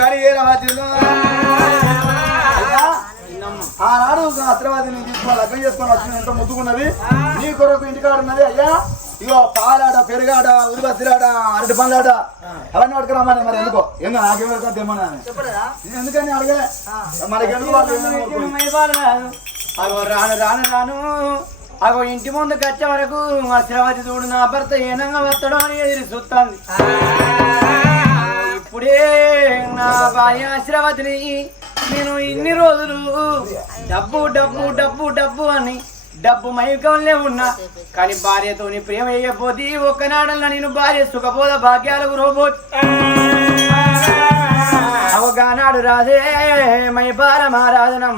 కానీ ఏ రాజ్యంలో ఆనాడు అస్త్రవాదిని తీసుకొని లగ్నం చేసుకొని వచ్చిన ఎంత ముద్దుకున్నది. నీ కొరకు ఇంటికాడ ఉన్నది అయ్యా. ఇగో పాలాడ పెరుగాడ ఉదిబస్తిరాడ అరటి పందాడ అవన్నీ పట్టుకురామని మరి? ఎందుకో? ఎందుకు నాకేమో తెమ్మని ఎందుకని అడగలే? మనకెందుకు? అగో రాను రాను రాను. అగో ఇంటి ముందుకు వచ్చే వరకు అశ్రవతి చూడు నా భర్త ఏనంగా వస్తాడో అని ఎదురు చూస్తాంది. అప్పుడే నా భార్య ఆశీర్వాదిని నేను ఇన్ని రోజులు డబ్బు డబ్బు డబ్బు డబ్బు అని డబ్బు మైకంలో ఉన్నా. కానీ భార్యతోని ప్రేమ వేయపోతే ఒక్కనాడల్లా నేను భార్య సుఖబోధ భాగ్యాలకు రోబోత్. అవగానాడు రాజే మై బాల మహారాజనం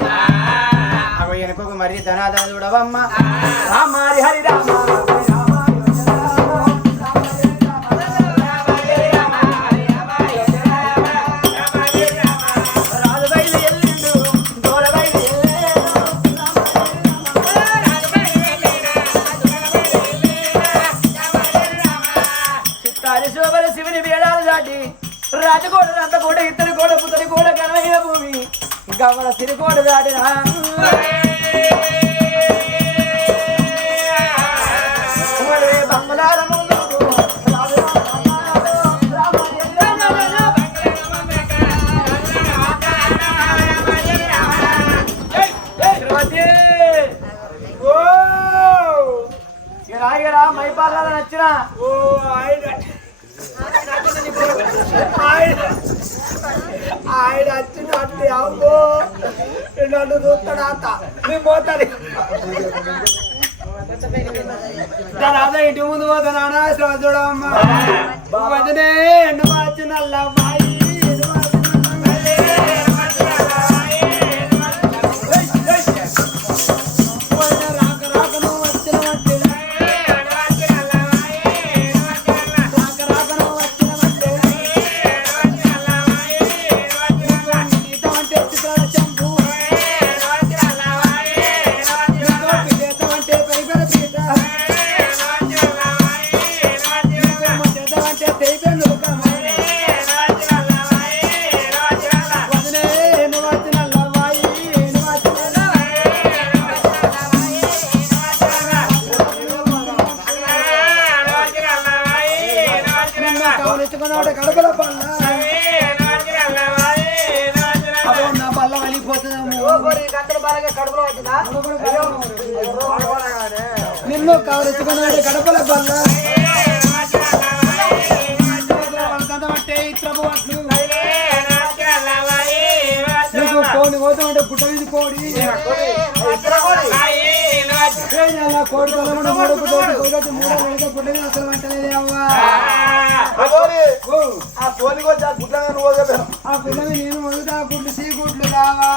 అవి వెనుకొక మరి ధనాధన చూడవమ్మ. రామారి హరి రామ. కమల సిరికోట దాటినా. ఆయన వచ్చినట్టు అమ్మో నన్ను చూస్తాడు అంత నేను పోతాను. రాధా ఇంటి ముందు పోతానా? చూడమ్మా. వదినే ఎండు వచ్చిన అమ్మాయి కడపల అంటే ఇత్రపు అట్లు నీకు కోడి పోతామంటే పుట్ట వీధి కోడి. కోడి తలముండ మూడు కోడి మూడు పుట్ట వీధి అసలు వంటలేదే అవ్వా. ఆ పోనీ వచ్చి ఆ గుడ్డ. ఆ పుట్టవి నేను వండుతా గుడ్లు సీ గుడ్లు కావా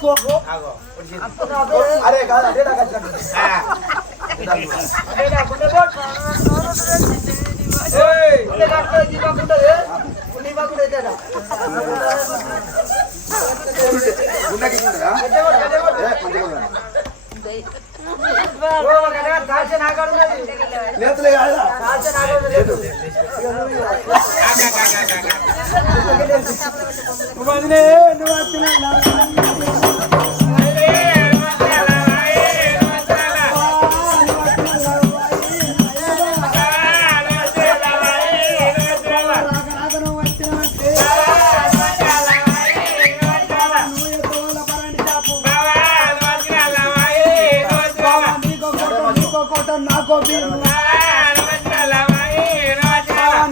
నువ్వు కొడుకో అరే కాదు అదే నాకు. నేతలే కాదా? వదిలే ఎండ వచ్చిన నాకో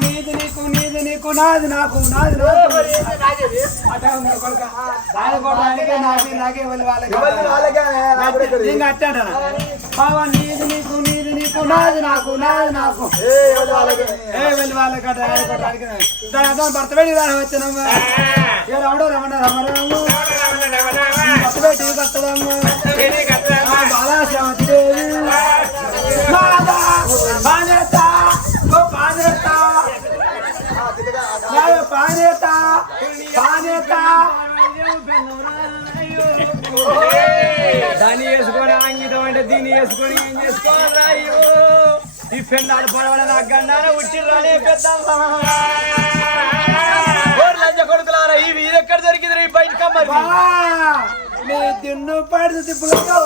నీది నీకు నీది నీకు నాది నాకు నాది నాకు అటా నాకు బావా నీది నీకు నీది నీకు నాది నాకు నాది నాకు ఏ, వెళ్ళి వాళ్ళకి దాని అర్థం భర్త పెట్టి దాని వచ్చిన ఏ రమణ రమణ రమణము భర్త పెట్టి కట్టడము బాలాశ్రమతి దేవి పానేత పానేత దాన్ని వేసుకొని ఆంగితం అంటే దీన్ని వేసుకొని ఏం చేసుకోవాలి రాయో ఈ పెన్నాడు పడవల నాకు గన్నాడు ఉట్టిర్రాలే పెద్ద లంజ కొడుకులారా ఇవి ఇది ఎక్కడ దొరికింది ఈ బయట కమ్మ నీ దిన్ను పాడు తిప్పులతో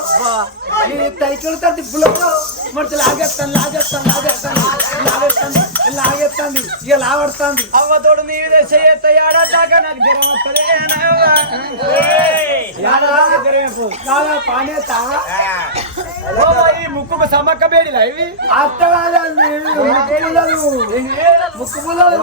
నీ తైకలతో తిప్పులతో మరి లాగేస్తాను లాగేస్తాను లాగేస్తాను లాగేస్తాను లాగేస్తాను ఇక లాగడుతుంది. అవ్వ తోడు నీ మీద చేయత్తాడా దాకా నాకు జ్వరం వస్తుంది పానేత ఈ ముక్కు సమ్మక్క బేడిలా ఇవి? అత్త కాదండి ముక్కు పుల్లలు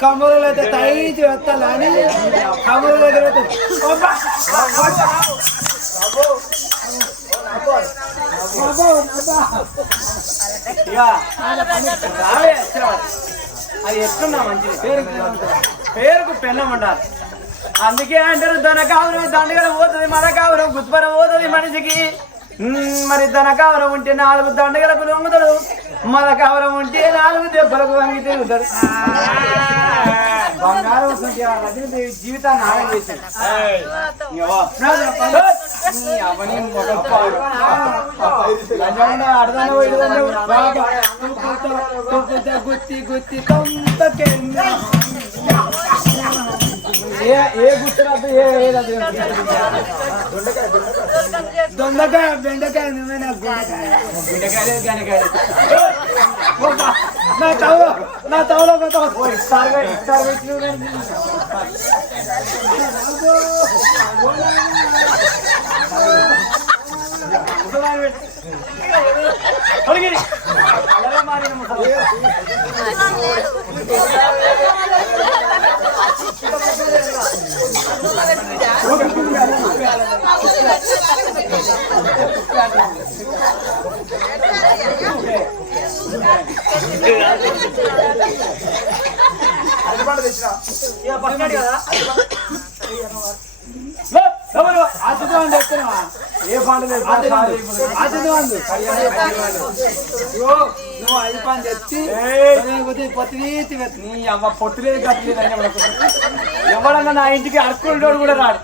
కమరాలు అయితే తైచి కమరలు అయితే అది ఎట్లున్నా మంచిది పేరుకు పెన్నం ఉండాలి అందుకే అంటారు ధనకావరం దండగల పోతుంది మన కావరం గుత్పర పోతుంది మనిషికి మరి ధనకావరం ఉంటే నాలుగు దండగలకు లొంగుతాడు మన కావరం ఉంటే నాలుగు దెబ్బలకు వంగి తిరుగుతాడు బంగారం జీవితాన్ని ఆగం చేశాడు గుత్తి గుత్తి ఏ ఏ గుర్తురాదు ఏ దొండకాయ బెండకాయ నువ్వే నాకు గుండెకాయ నా తవ్వ నా తవ్వలో కొత్త పెట్టినవి కానీ అడిగి కలరే మారిన ముసలి అరటిపండు తెచ్చిన ఇక పట్టినాడు కదా అతిథి వండు ఎత్తున్నావా ఏ పండు లేదు నువ్వు ఐదు పని తెచ్చి ఏయ్. లేకపోతే పొత్తి తీసి వెత్తు. నీ అని ఎవరికి. ఎవడన్నా నా ఇంటికి అడుక్కునేటోడు కూడా రాడు.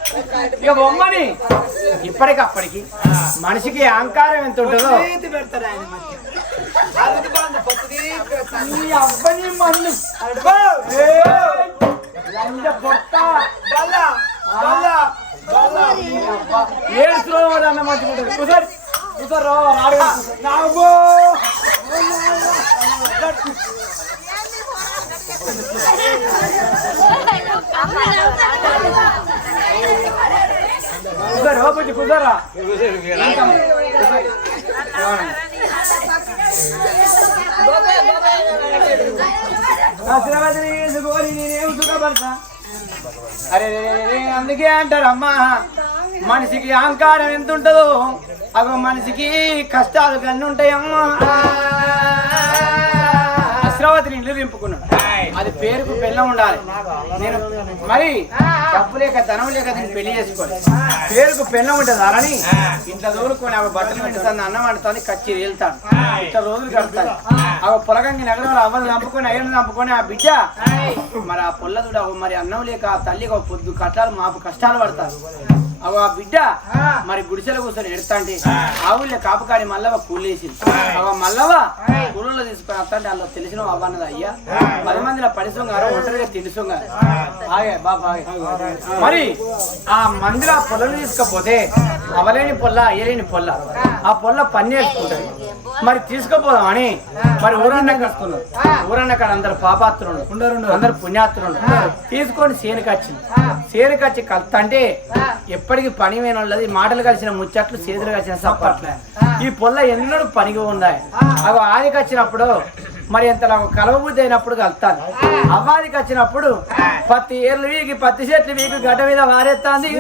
ఇక బొమ్మని ఇప్పటికప్పటికి మనిషికి అహంకారం ఎంత ఉంటుందో. నీ అవ్వని మన్ను. పొట్ట బల్ల అన్న మంచిగా ఉంటుంది కుదర్ కుదర్ రో రాడు నాగో కుదరా నేనేం సుఖపడతా అరే అందుకే అంటారమ్మా మనిషికి అహంకారం ఎంత ఉంటుందో అగో మనిషికి కష్టాలు కన్నీ ఉంటాయమ్మా అశ్రావతిని ఇల్లు రింపుకున్నాడు అది పేరుకు పెళ్ళం ఉండాలి. నేను మరి డబ్బు లేక ధనం లేక దీన్ని పెళ్ళి చేసుకోవాలి పేరుకు పెళ్ళం ఉంటుంది అలాని ఇంట్లో దూరుకొని ఆమె బట్టలు పెట్టుతాను అన్నం వండుతాను కచ్చి వెళ్తాను ఇంత రోజులు కడతాను ఆ పొలగంగి నగరంలో అవ్వలు నమ్ముకొని అయ్యను నమ్ముకొని ఆ బిడ్డ మరి ఆ పొల్లదుడు అవి మరి అన్నం లేక ఆ తల్లికి ఒక పొద్దు కట్టాలు మాపు కష్టాలు పడతారు. అవి ఆ. బిడ్డ మరి గుడిసెల కూర్చొని ఎడతాంటే ఆ. ఊళ్ళో కాపుకాడి మల్లవ కూలేసింది. అవ మల్లవ కూలలో తీసుకొని వస్తాంటే అందులో తెలిసిన అవ్వన్నది అయ్యా. పది మందిలో పడి సొంగారు ఒంటరిగా తిండి సొంగారు. ఆగే బాబా. మరి ఆ మందిలో ఆ పొలను తీసుకపోతే అవలేని పొల్ల అయ్యలేని పొల్ల. ఆ పొల్ల పని నేర్చుకుంటది మరి తీసుకుపోదామని మరి ఊరన్న కడుతున్నారు ఊరన్న కాడ అందరు పాపాత్రులు అందరు పుణ్యాత్రులు తీసుకొని సేనుకి వచ్చింది సేనుకి వచ్చి కలుతంటే ఎప్పటికి పని వాళ్ళది మాటలు కలిసిన ముచ్చట్లు చేతులు కలిసిన సప్పట్లు ఈ పొల్ల ఎన్నడూ పనికి ఉన్నాయి అవి ఆదికి వచ్చినప్పుడు మరి ఎంతలా కలవబుద్ధి అయినప్పుడు కలుతాను అవ్వాదికి వచ్చినప్పుడు పత్తి ఏర్లు వీకి పత్తి చెట్లు వీకి గడ్డ మీద వారేస్తాంది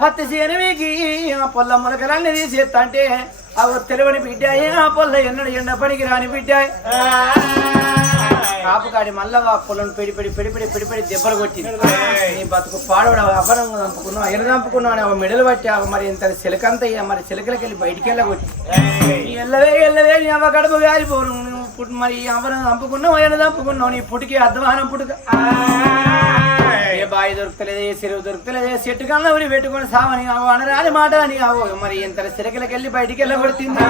పత్తి చేను వీకి ఆ పొల్ల మొలకలన్నీ తీసేస్తా అంటే అవి తెలివని బిడ్డాయి ఆ పొల్ల ఎన్నడు ఎండ పనికి రాని బిడ్డాయి. కాపుకాడి మళ్ళా ఆ పెడి పెడి పెడి పెడి పెడి పెడి దెబ్బలు కొట్టింది. నీ బతుకు పాడవడ అవ్వడం చంపుకున్నావు ఎర్ర చంపుకున్నావు అని మెడలు పట్టి మరి ఇంత చిలకంత మరి చిలకలకి వెళ్ళి బయటికి వెళ్ళగొట్టి. ఎల్లవే ఎల్లవే నీ అవ్వ గడప గారిపోను నువ్వు పుట్ మరి ఎవరిని చంపుకున్నావు ఆయన చంపుకున్నావు నీ పుటికి అధ్వానం పుట్టుక. ఏ బాయి దొరుకుతలేదు ఏ చెరువు దొరుకుతలేదు ఏ చెట్టు కన్నా ఊరి పెట్టుకొని సావని అవు అనరాని మాట అని అవు మరి ఇంత సిరకలకి వెళ్ళి బయటికి వెళ్ళబడుతుంది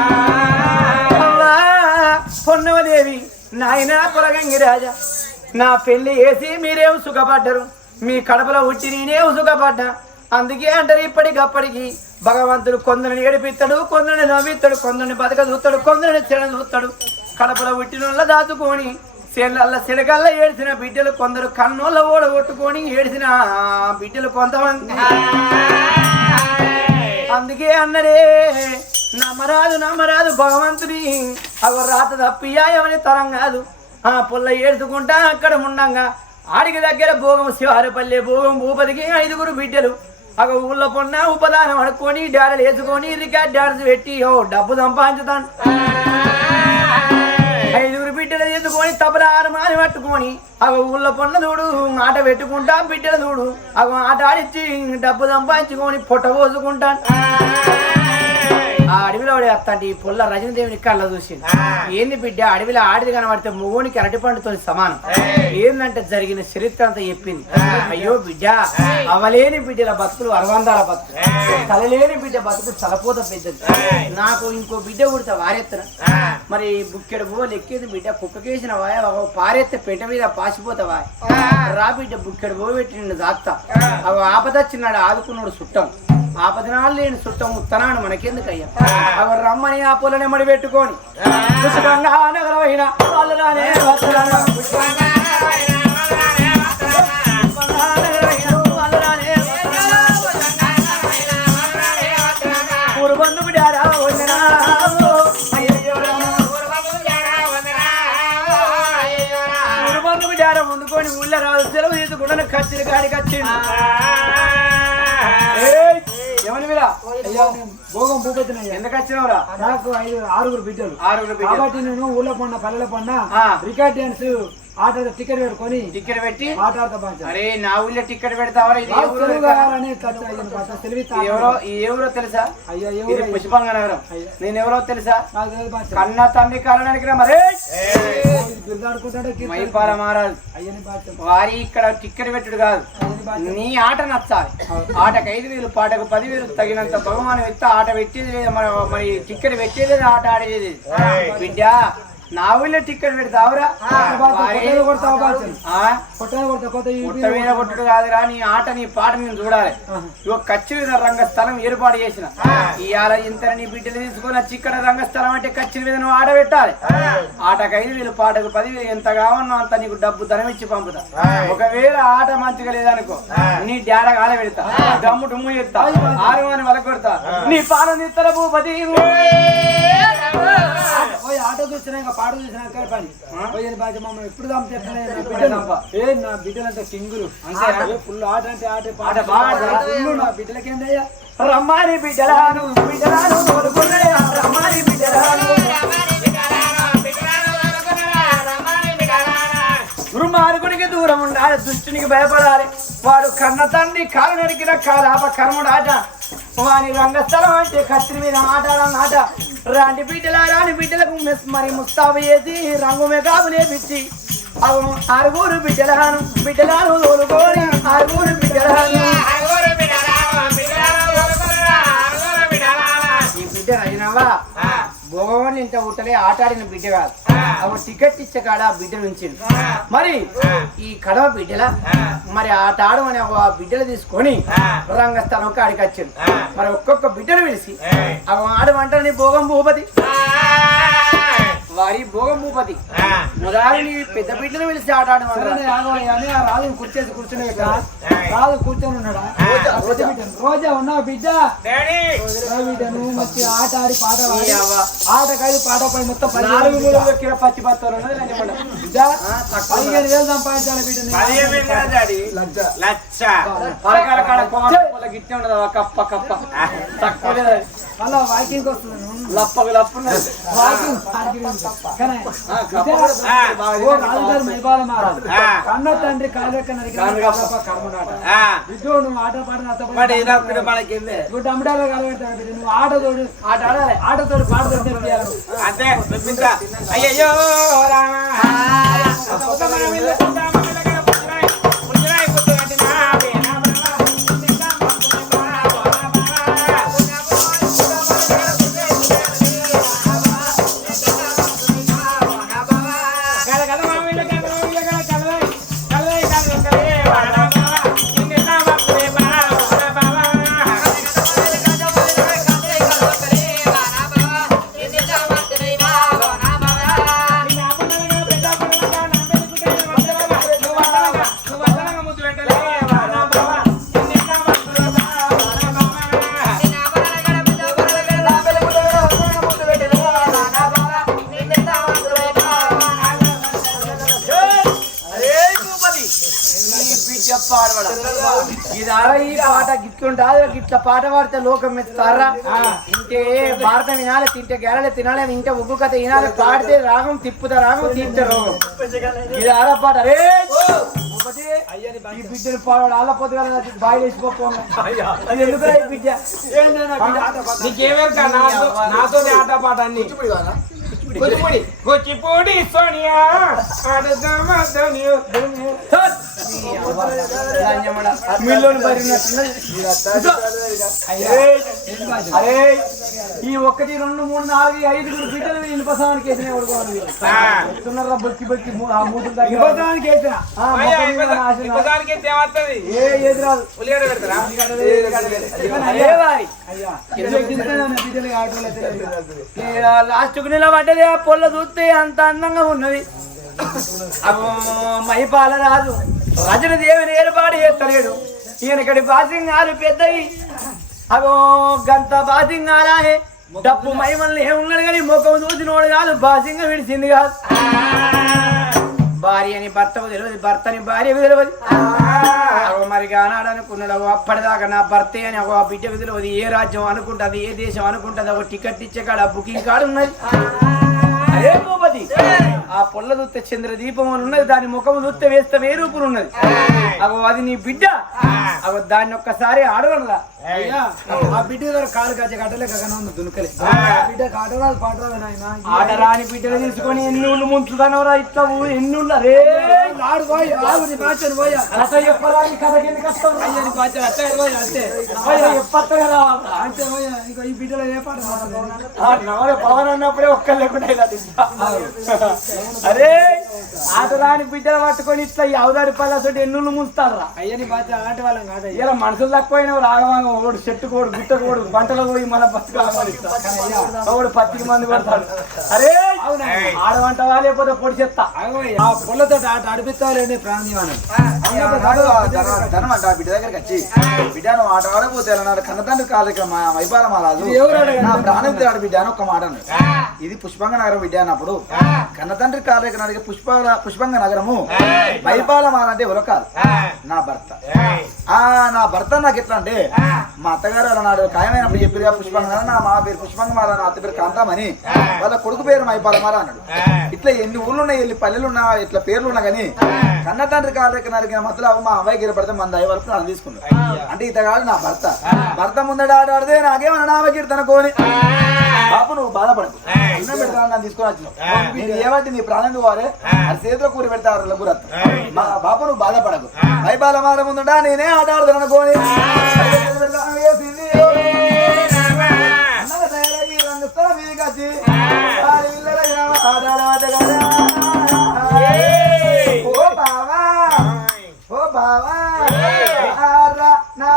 పొన్నవదేవి నాయన పొలగంగి రాజా నా పెళ్ళి వేసి మీరేం సుఖపడ్డరు. మీ కడపలో ఉట్టి నేనేం సుఖపడ్డా. అందుకే అంటారు ఇప్పటికప్పటికి భగవంతుడు కొందరిని ఏడిపిస్తాడు కొందరిని నవ్విస్తాడు కొందరిని బతక చూస్తాడు కొందరిని చెడ చూస్తాడు కడపలో ఉట్టినోళ్ళ దాచుకొని చెల్లల్ల సిడగల్ల ఏడిసిన బిడ్డలు కొందరు కన్నోళ్ళ ఓడగొట్టుకొని ఏడిసిన బిడ్డలు కొంతమంది. అందుకే అన్నడే నమ్మరాదు నమ్మరాదు భగవంతుని. అవ రాత తప్పియాయమని తరం కాదు ఆ పుల్ల ఏడుచుకుంటా అక్కడ ఉండంగా. ఆడికి దగ్గర భోగం శివారిపల్లె భోగం భూపతికి ఐదుగురు బిడ్డలు. ఒక ఊళ్ళో పొన్న ఉపదానం అనుకొని డాడలు వేసుకొని రికార్డ్ డాన్స్ పెట్టి ఓ డబ్బు సంపాదించుతాను. ఐదుగురు బిడ్డలు తీసుకొని తబలారు మాని పట్టుకొని అగ ఊళ్ళో పొన్న చూడు ఆట పెట్టుకుంటా బిడ్డలు చూడు. అగ ఆట ఆడిచ్చి డబ్బు సంపాదించుకొని పొట్ట పోసుకుంటాను. ఆ అడవిలో అత్తంటి ఈ పుల్ల రజనీదేవిని కళ్ళ చూసింది ఏంది బిడ్డ అడవిలో ఆడిది కనబడితే మొగోనికి అరటి పండుతో సమానం. ఏందంటే జరిగిన చరిత్ర అంతా చెప్పింది. అయ్యో బిడ్డ అవలేని బిడ్డల బతుకులు అరవందాల బతుకులు. తలలేని బిడ్డ బతుకు తలపోత పెద్దది. నాకు ఇంకో బిడ్డ పుడితే వారెత్తన? మరి బుక్కెడు పువ్వులు ఎక్కేది బిడ్డ కుక్కకేసిన వాయ పారెత్తే పెట్ట మీద పాసిపోతావా రా బిడ్డ బుక్కెడు పువ్వు పెట్టి నిన్ను దాత్తా అవ ఆపదచ్చినాడు ఆదుకున్నాడు చుట్టం ఆపదనాలు లేని చుట్టం ఉత్తనాడు మనకెందుకయ్యా? అవర్ రమ్మని ఆ పొలని మడి పెట్టుకొని పుష్పంగా నగరమైన వాళ్ళు రానే వత్తరాను. ముందుకొని ఊళ్ళో రాదు సెలవు తీసుకుంటాను కచ్చిన కాడికి వచ్చిండు. ఎవరి భోగం భూపతినయ్యా ఎందుకు వచ్చినవరా నాకు ఐదు ఆరుగురు బిడ్డలు. ఆరుగురు. కాబట్టి నేను ఊళ్ళో పన్న పల్లెల పన్న ఆ. రికార్డ్ డాన్స్ ఆట టికెట్ పెట్టుకొని టికెట్ పెట్టి ఆట ఆడతా పంచాను అరే నా ఊళ్ళో టికెట్ పెడతావరా? ఇది ఎవరో ఊరో తెలుసా? అయ్యా ఇది ఎవరు పుష్పంగ నగరం. నేను ఎవరో తెలుసా? నాకు తెలియదు పంచ. కన్న తండ్రి కారణానికి రా మరే ఇది బిరుదాడుకుంటాడు కీర్తన. మైపాల మహారాజు. వారి ఇక్కడ టికెట్ పెట్టుడు కాదు. నీ ఆట నచ్చాలి. ఆటకు ఐదు వేలు పాటకు పది వేలు తగినంత బహుమానం ఇస్తే ఆట పెట్టేది లేదు మన మరి టికెట్ పెట్టేది ఆట ఆడేది. బిడ్డ నా ఊళ్ళో టికెట్ పెడతావురా మీద కొట్టుడు కాదురా నీ ఆట నీ పాట నేను చూడాలి. ఇక కచ్చిరి రంగస్థలం ఏర్పాటు చేసిన. ఇవాళ ఇంత నీ బిడ్డలు తీసుకొని వచ్చి ఇక్కడ రంగస్థలం అంటే కచ్చిరి మీద నువ్వు ఆట పెట్టాలి. ఆటకు ఐదు వేలు పాటకు పదివేలు ఎంత కావన్నో అంత నీకు డబ్బు ధనం ఇచ్చి పంపుతా. ఒకవేళ ఆట మంచిగా లేదనుకో నీ డాడ కాల పెడతా. దమ్ము డుమ్ము చెప్తా ఆరు అని వల కొడతా. నీ పాలన ఇతర భూపతి. ఆటో. చూసినా పాట ఇంకా పని. పోయి బాధ్య మమ్మల్ని ఎప్పుడు ఏ నా బిడ్డలు అంటే? ఫుల్ ఆట అంటే ఆట ఆట? ఫుల్ నా బిడ్డలకేందయ్యా? రమ్మాని బిడ్డలాను బిడ్డలాను రమ్మాని బిడ్డలాను. దుర్మార్గుడికి దూరం ఉండాలి దుష్టునికి భయపడాలి. వాడు కన్న తండ్రి కాలు నరికిన కాలాప కర్ముడాట. వాని రంగస్థలం అంటే కత్తి మీద ఆటాడని ఆట రాంటి బిడ్డల రాని బిడ్డలకు మరి ముస్తాబు చేసి రంగు మెగాబు లేపించి అవు ఆరుగురు బిడ్డలాను బిడ్డలాను తోలుకోని ఆరుగురు బిడ్డలాను. ఈ బిడ్డ రజనవా భోగవాన్ని ఇంత ఉట్టలే ఆటాడిన బిడ్డ కాదు. అవి టికెట్ ఇచ్చే కాడ ఆ బిడ్డ నుంచి మరి ఈ కడవ బిడ్డల మరి ఆట ఆడమని ఆ బిడ్డలు తీసుకొని రంగస్థలం కాడికి వచ్చింది. మరి ఒక్కొక్క బిడ్డను పిలిచి అవి ఆడమంటారు నీ భోగం భూపతి వారి భోగం భూపతి. మొదలు నీ పెద్ద బిడ్డను పిలిచి ఆట ఆడమంటారు సరేనే ఆగమయ్యా అని ఆ రాజు కూర్చేసి కూర్చునే రాజు కూర్చొని ఉన్నాడా? రోజా బిడ్డ రోజా. ఉన్నావు బిడ్డ? రోజా బిడ్డ నువ్వు మంచి ఆట ఆడి పాట ఆట కాదు పాట పాడి మొత్తం నాలుగు వేలు మూడు కిలో పచ్చి పత్తాలు ఉన్నది. బిడ్డ పదిహేను వేలు సంపాదించాలి బిడ్డ. లక్ష. కాడ గిట్టే ఉండదు. కప్ప కప్ప. తక్కువ మళ్ళా వాకింగ్ వస్తుంది. లప్పకు వాకింగ్ మారాలి. ఆ. కన్న తండ్రి బిడ్డు నువ్వు ఆట మనకింది. నువ్వు ఆట తోడు ఆట ఆడాలి. రామా. ఉత్తమ మిల్ల ఉత్తమ పాట పాడితే లోకం మెచ్చుతారా ఇంటే భారత వినాలి తింటే గెలలే తినాలి ఇంటే ఉగ్గు కథ వినాలి పాడితే రాగం తిప్పుతా రాగం తీర్చే రోగం. ఇది ఆడ పాట. రే! ఈ బిడ్డను పాడు ఆలపోతే కదా బాయిలు వేసిపోతాను ఎందుకు బిడ్డ? ఏంటన్నా బిడ్డ? నీకేమేం కా నాతో ఆట పాట అన్ని. കുച്ചിപ്പൂടി സോണിയ മില്ലോൺ പറയുന്ന അരേ ఈ ఒకటి రెండు మూడు నాలుగు ఐదుగురు బిడ్డలు ఇనుపసానికి వేసిన ఎవడుకోవాలి బొక్కి బొక్కి మూ- ఆ దగ్గర ఇనుపసానికి వేసిన. ఏ ఎదురాదు లాస్ట్కు నిలబడ్డది ఆ పొల్ల చూస్తే అంత అందంగా ఉన్నది. మైపాల రాజు. రజన దేవుని ఏర్పాటు చేస్తలేడు. ఈయనకడి బాసింగాలు పెద్దవి అగో గంత బాసింగాలే డబ్బు మైమల్ని ఏమున్నాడు కానీ ముఖం చూసినోడు కాదు బాసింగ విడిచింది కాదు. భార్య అని భర్తకు తెలియదు భర్తని భార్యకు తెలియదు. అగో మరి ఆనాడు అనుకున్నాడు అప్పటిదాకా నా భర్తే అని ఒక బిడ్డకు తెలియదు ఏ రాజ్యం అనుకుంటుంది ఏ దేశం అనుకుంటుంది ఒక టికెట్ ఇచ్చే కాడ బుకింగ్ కార్డు ఉన్నది. అదే భూపతి! ఆ పొల్ల చూస్తే చంద్ర దీపం అని ఉన్నది దాని ముఖం చూస్తే వేస్తే వే రూపులు ఉన్నది అగో అది నీ బిడ్డ. అగో దాన్ని ఒక్కసారి ఆడగలరా? ఆ బిడ్డ దగ్గర కాలు గజ్జ కట్టలేక కన్నా దునకలే. బిడ్డ కాటరాదు పాటరాదు నాయన. ఆటరాని బిడ్డలు తీసుకొని ఎన్ని ఉళ్ళు ముంచుతానవరా ఇట్లా ఎన్ని ఉళ్ళు రే ఆడు పోయి ఆగు నీ బాచను పోయా. కథ వస్తావు అయ్యా నీ బాచ అట్టే పోయి అంతే. అంతే పోయా ఇంకో ఈ బిడ్డలో ఏ పాట నవల పవన్ అన్నప్పుడే ఒక్కరు లేకుండా ఇలా తింటా. అరే ఆటరాని బిడ్డలు పట్టుకొని ఇట్లా ఈ అవదారి పల్లసోటి ఎన్నులు ముంచుతారా అయ్యని బాధ్య అలాంటి వాళ్ళం కాదు ఇలా మనుషులు తక్కువైన రాగవాగం ఒకడు చెట్టు కోడు గుట్ట కోడు పంటలో పోయి మన ఒకడు పత్తికి మంది పడతాడు అరే ఆడమంటవా లేకపోతే పొడి చెత్త. ఆ పుల్లతో ఆట అడిపిస్తావులేండి ప్రాణీవాణి ధనం అంట బిడ్డ దగ్గరికి వచ్చి బిడ్డ నువ్వు ఆట ఆడపోతే అన్నాడు కన్నతండ్రి కార్యక్రమ వైపాల మహారాజు? నా ప్రాణం తేడు బిడ్డ అని ఒక మాట ఇది పుష్పంగ నగరం బిడ్డ అన్నప్పుడు కన్నతండ్రి కార్యక్రమం అడిగే పుష్ప పుష్పంగ నగరము మహారాజు అంటే ఎవరో కాదు నా భర్త. ఆ నా భర్త నాకు ఎట్లా అంటే మా అత్తగారు నాడు ఖాయమైనప్పుడు చెప్పిరుగా పుష్పంగ నా మా పేరు పుష్పంగ మాల నా అత్త పేరు కాంతామని వాళ్ళ కొడుకు పేరు మైపాల మాల అన్నాడు ఇట్లా ఎన్ని ఊళ్ళు ఉన్నాయి ఎన్ని పల్లెలు ఉన్నా ఇట్లా పేర్లు ఉన్నా కానీ కన్న తండ్రి కాళ్ళకి నరికిన మధ్యలో మా అమ్మాయి గిరపడితే మన దయ వరకు నన్ను తీసుకున్నాడు అంటే ఇతగాడు నా భర్త. భర్త ముందట ఆడాడితే నాకేమన్నా నామ కీర్తన కోని బాపు నువ్వు బాధపడకు. అన్నం పెడతాను నన్ను తీసుకొని వచ్చినావు నేను ఏమంటే నీ ప్రాణం వారే చేతిలో కూర పెడతారు గురత్త మా బాపు నువ్వు బాధపడకు భయబాల మాట ముందట నేనే ఆట ఆడుతాను కోని అన్నగా తయారయ్యి రంగస్థల మీదకొచ్చి, ఆ. ఇళ్ళలో ఏమో ఆడాడాట కదా. ఓ బావా. ఓ బావా నా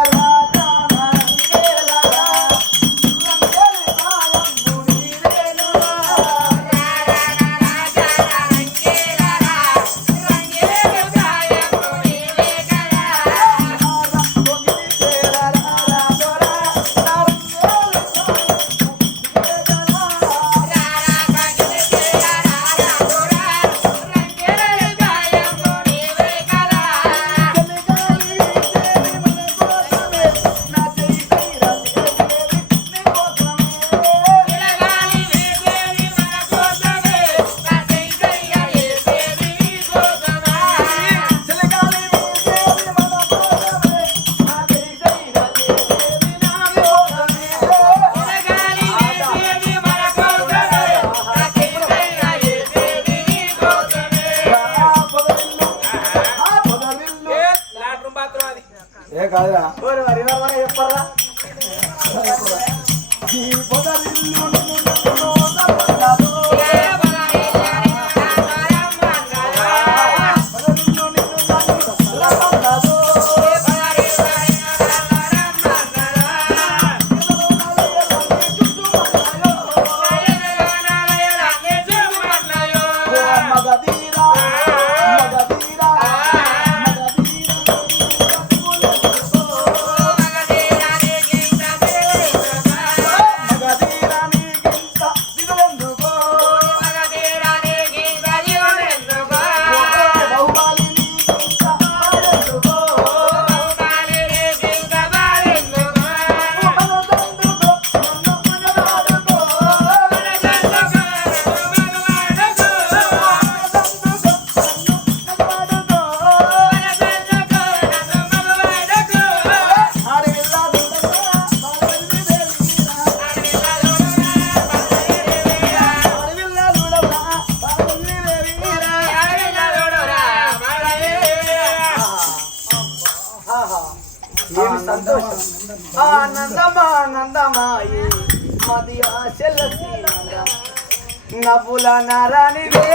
నారాణి వే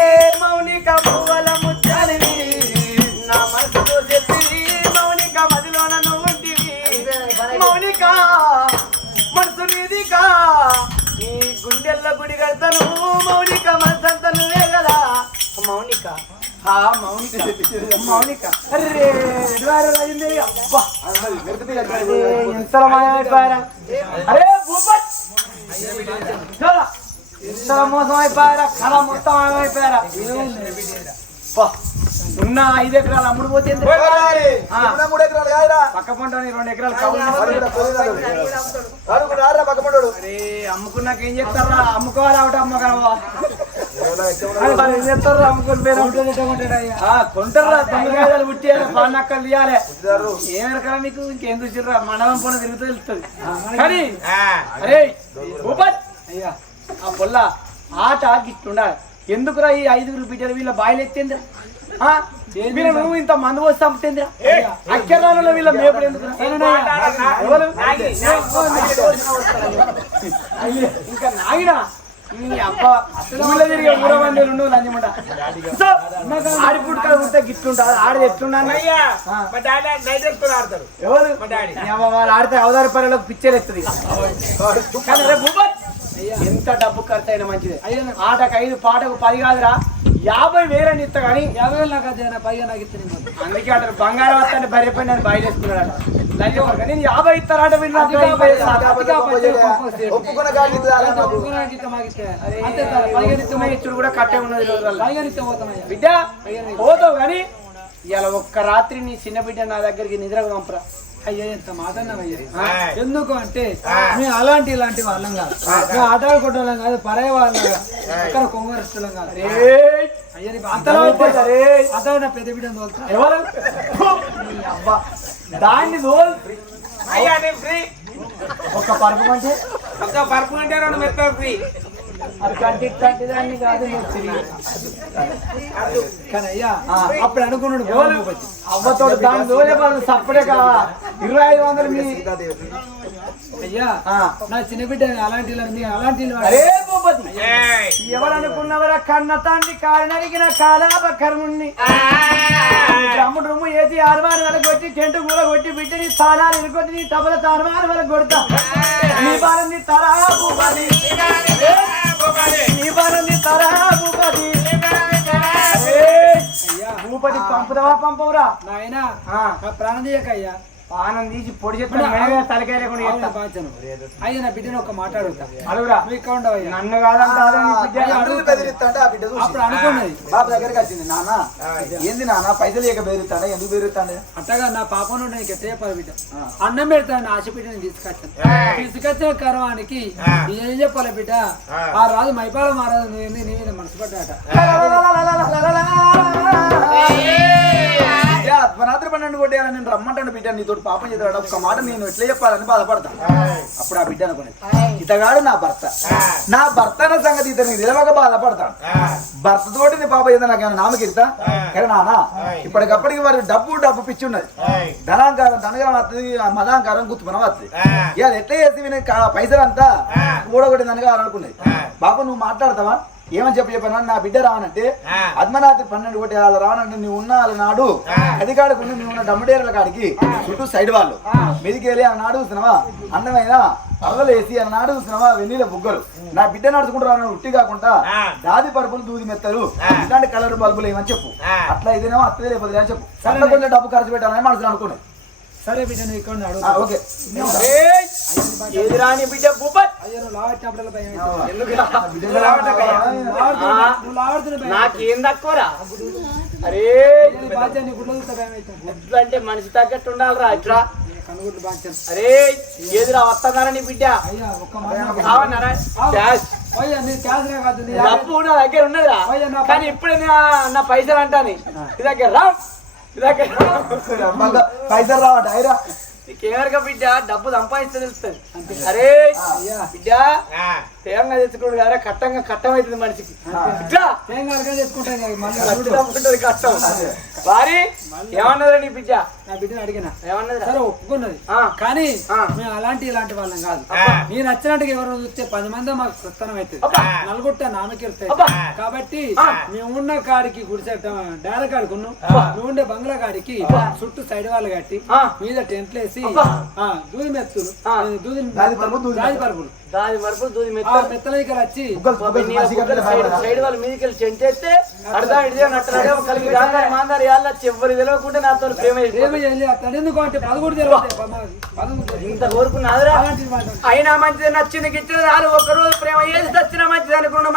మౌనిక పువ్వల ముచ్చనివి నా. మనసులో చెప్పి మౌనిక మదిలో నన్ను ఉంటివి. మౌనిక మనసు నీదికా. నీ గుండెల్ల గుడి కడతాను మౌనిక మనసంత నువ్వే కదా. మౌనిక ఆ మౌనిక మౌనిక. అరే అబ్బా. అరే, ఎంత మాయమైపోయారా అరే భూపత్ చూడా, ఎంత మోసం అయిపోయారా కళ మొత్తం అయిపోయారా అబ్బా, ఉన్న ఐదు ఎకరాలు అమ్ముడు పోతే పక్క పంట రెండు ఎకరాలు కావాలి అరే అమ్ముకున్నాక ఏం చేస్తారా అమ్ముకోవాలి ఒకటి అమ్మకరా ఏం చేస్తారా అమ్ముకుని కొంటారా దొంగలు పుట్టి పానక్కలు తీయాలి ఏమరకరా మీకు ఇంకేం చూసిర్రా మండలం పోన తిరుగుతూ తెలుస్తుంది కానీ అరే అయ్యా ఆ పొల్ల ఆట గిట్టుండాలి ఎందుకురా ఈ ఐదుగురు బిడ్డలు వీళ్ళ బాయిలు ఎత్తిందిరా? వీళ్ళ నువ్వు ఇంత మందు పోసి చంపుతుందిరా? అక్కరాలలో వీళ్ళ మేపుడు ఎందుకు ఇంకా నాగినా నీ అబ్బా ఊళ్ళో తిరిగే ఊర మంది రెండు లంచమంట సో ఆడి పుట్టుక ఉంటే ఆడి ఎవరు? వాళ్ళు ఆడితే అవదారి పనులకు పిక్చర్ ఎత్తుంది ఎంత డబ్బు ఖర్చు అయినా మంచిది. ఆటకు ఐదు పాటకు పది కాదురా. యాభై వేలని ఇస్తా కానీ యాభై వేలు నాకు అదే పైగా నాకు ఇస్తుంది అందుకే అంటారు బంగారం వస్తాను బర్రె పని నేను బయలుదేరుతున్నాడు లంచం నేను యాభై ఇస్తారంటే ఇచ్చుడు కూడా కట్టే ఉన్నది బిడ్డ పోతావు కానీ ఇలా ఒక్క రాత్రి నీ చిన్న బిడ్డ నా దగ్గరికి నిద్రకు పంపరా. అయ్యా ఎంత మాట అన్నావయ్యా ఎందుకు అంటే మేము అలాంటి ఇలాంటి వాళ్ళం కాదు. మేము ఆటలు కాదు పరాయి వాళ్ళం కాదు. అక్కడ కొంగరిస్తులం కాదు! అయ్యా అంతలో అంతలో నా పెద్ద బిడ్డ ఎవరు? అబ్బా దాన్ని తోల్. ఒక పరుపు అంటే పరుపు అంటే రెండు మెత్తలు ఫ్రీ. అది కంటి కంటి దాన్ని కాదు నువ్వు తిరిగి. కానీ అయ్యా అప్పుడు అనుకున్నాడు. అవ్వతోడు దాన్ని తోలే వాళ్ళు సప్పుడే కావా ఇరవై ఐదు వందలు మీ అయ్యా ఆ. నా చిన్న బిడ్డ అలాంటి అలాంటి ఎవరనుకున్నవరా కన్న తండ్రి కారణడిగిన కాలాప కర్ముణ్ణి? తమ్ముడు రొమ్ము ఏది ఆరువారు వల్ల కొట్టి చెంటు కూర కొట్టి బిడ్డని తాళాలు ఇరుకొట్టి నీ తబల తారువారు వల్ల కొడతా. నీ బాలని తరా భూపతి. నీ బాలని తరా భూపతి. పంపుదవా పంపవురా? నాయన ఆ, నా ప్రాణం తీయక అయ్యా పానం తీసి పొడి చెప్తాను తలకాయ లేకుండా అవును, చేస్తా. బాధ్యను అయ్యా నా బిడ్డను ఒక అడుగురా. ఇక్కడ నన్ను కాదంటే అప్పుడు అనుకున్నది బాబు దగ్గరికి వచ్చింది నాన్న ఏంది నాన్న పైసలు లేక బెదిరిస్తాడా? ఎందుకు బెదిరిస్తాడే? అట్టగా నా పాప నుండి నీకు ఎట్టే చెప్పాలి బిడ్డ? అన్నం పెడతాను ఆశ బిడ్డని తీసుకొచ్చాను. తీసుకొచ్చిన కర్వానికి ఏం. చెప్పాలి బిడ్డ? ఆ రాజు మైపాల మారాదు నువ్వు నీ మీద మనసు పడ్డాట. అర్ధరాత్రి పన్నెండు కొట్టేయాలని నేను రమ్మంటాను బిడ్డ నీతో పాపం చేస్తాడు. ఒక్క మాట నేను ఎట్లా చెప్పాలని బాధపడతాను. అప్పుడు ఆ బిడ్డ అనుకునేది ఇతగాడు నా భర్త. నా భర్త అన్న సంగతి ఇతనికి నిలవక బాధపడతాను భర్త తోటి నీ పాప ఏదో నాకు నామకిడతా కానీ నానా ఇప్పటికప్పటికి వారి డబ్బు డబ్బు పిచ్చి ఉన్నది. ధనాంకారం ధనగరం వస్తుంది మదాంకారం గుర్తుపనం వస్తుంది ఇవాళ ఎట్లా చేసి వినే పైసలు అంతా కూడగొట్టి ధనగారు అనుకున్నది బాబు నువ్వు మాట్లాడతావా? ఏమని చెప్పి చెప్పాను? నా బిడ్డ రావనంటే అద్మనాథి పన్నెండు కొట్టి వాళ్ళ రావనంటే నువ్వు ఉన్న వాళ్ళ నాడు అది కాడుకుని నువ్వు ఉన్న డమ్మడేరుల కాడికి చుట్టూ సైడ్ వాళ్ళు. మీదికి వెళ్ళి ఆ నాడు చూసినావా అందమైన పగలు వేసి ఆ నాడు చూసినావా వెన్నీల బుగ్గలు. నా బిడ్డ నడుచుకుంటూ రాను ఉట్టి కాకుండా దాది పరుపులు దూది మెత్తలు ఇలాంటి కలర్ బల్బులు ఏమని చెప్పు. అట్లా ఇదేనేమో అత్తదే లేకపోతే అని చెప్పు. సరే కొంచెం డబ్బు ఖర్చు పెట్టాలని మనసులో అనుకున్నాను. సరే బిడ్డ నువ్వు ఇక్కడ ఓకే. బిడ్డ భూపత్? నాకేం తక్కువరా? అరే గుడ్లు అంటే మనిషి తగ్గట్టు ఉండాలిరా ఇట్లా. అరే ఏదిరా వస్తున్నారా నీ బిడ్డ? నీ డబ్బు నా దగ్గర ఉన్నదిరా. కానీ ఇప్పుడే నా పైసలు అంటాని. నీ దగ్గర రా. పైసలు రావట అయిరా. నీకేమరక బిడ్డ? డబ్బు సంపాదిస్తే తెలుస్తుంది. అరే బిడ్డ. తేంగా తెచ్చుకోడు కదా కట్టంగా కట్టం అవుతుంది మనిషికి మళ్ళీ కష్టం వారి ఏమన్నదిరా నీ బిడ్డ? నా బిడ్డని అడిగిన? ఏమన్నదిరా? సరే ఒప్పుకున్నది. కానీ. మేము అలాంటి ఇలాంటి వాళ్ళం కాదు. మీరు నచ్చినట్టుగా ఎవరు చూస్తే పది మంది మాకు స్వస్థనం అవుతుంది. నలుగుట్ట అబ్బా. కాబట్టి. మేము ఉన్న కాడికి గుడిసె డేర కాడికి ఉన్నాం. నువ్వు ఉండే బంగ్లా కాడికి చుట్టూ సైడ్ వాళ్ళు కట్టి. మీద టెంట్లు వేసి దూది మెత్తులు. దూది దాది పరుపు, దూది పరుపులు. దూది మెత్త మెత్తల దగ్గర వచ్చి? సైడ్ వాళ్ళ మీదకి వెళ్ళి చెంటేస్తే అర్థం కలిగి మాందారు తెలియకుండా నాతో ప్రేమ ఎందుకు అంటే పదకొండు. ఇంత అయినా మంచిది నచ్చింది గిచ్చింది రాదు. ఒక రోజు ప్రేమ ఏది తెచ్చినా మంచిది అనుకున్న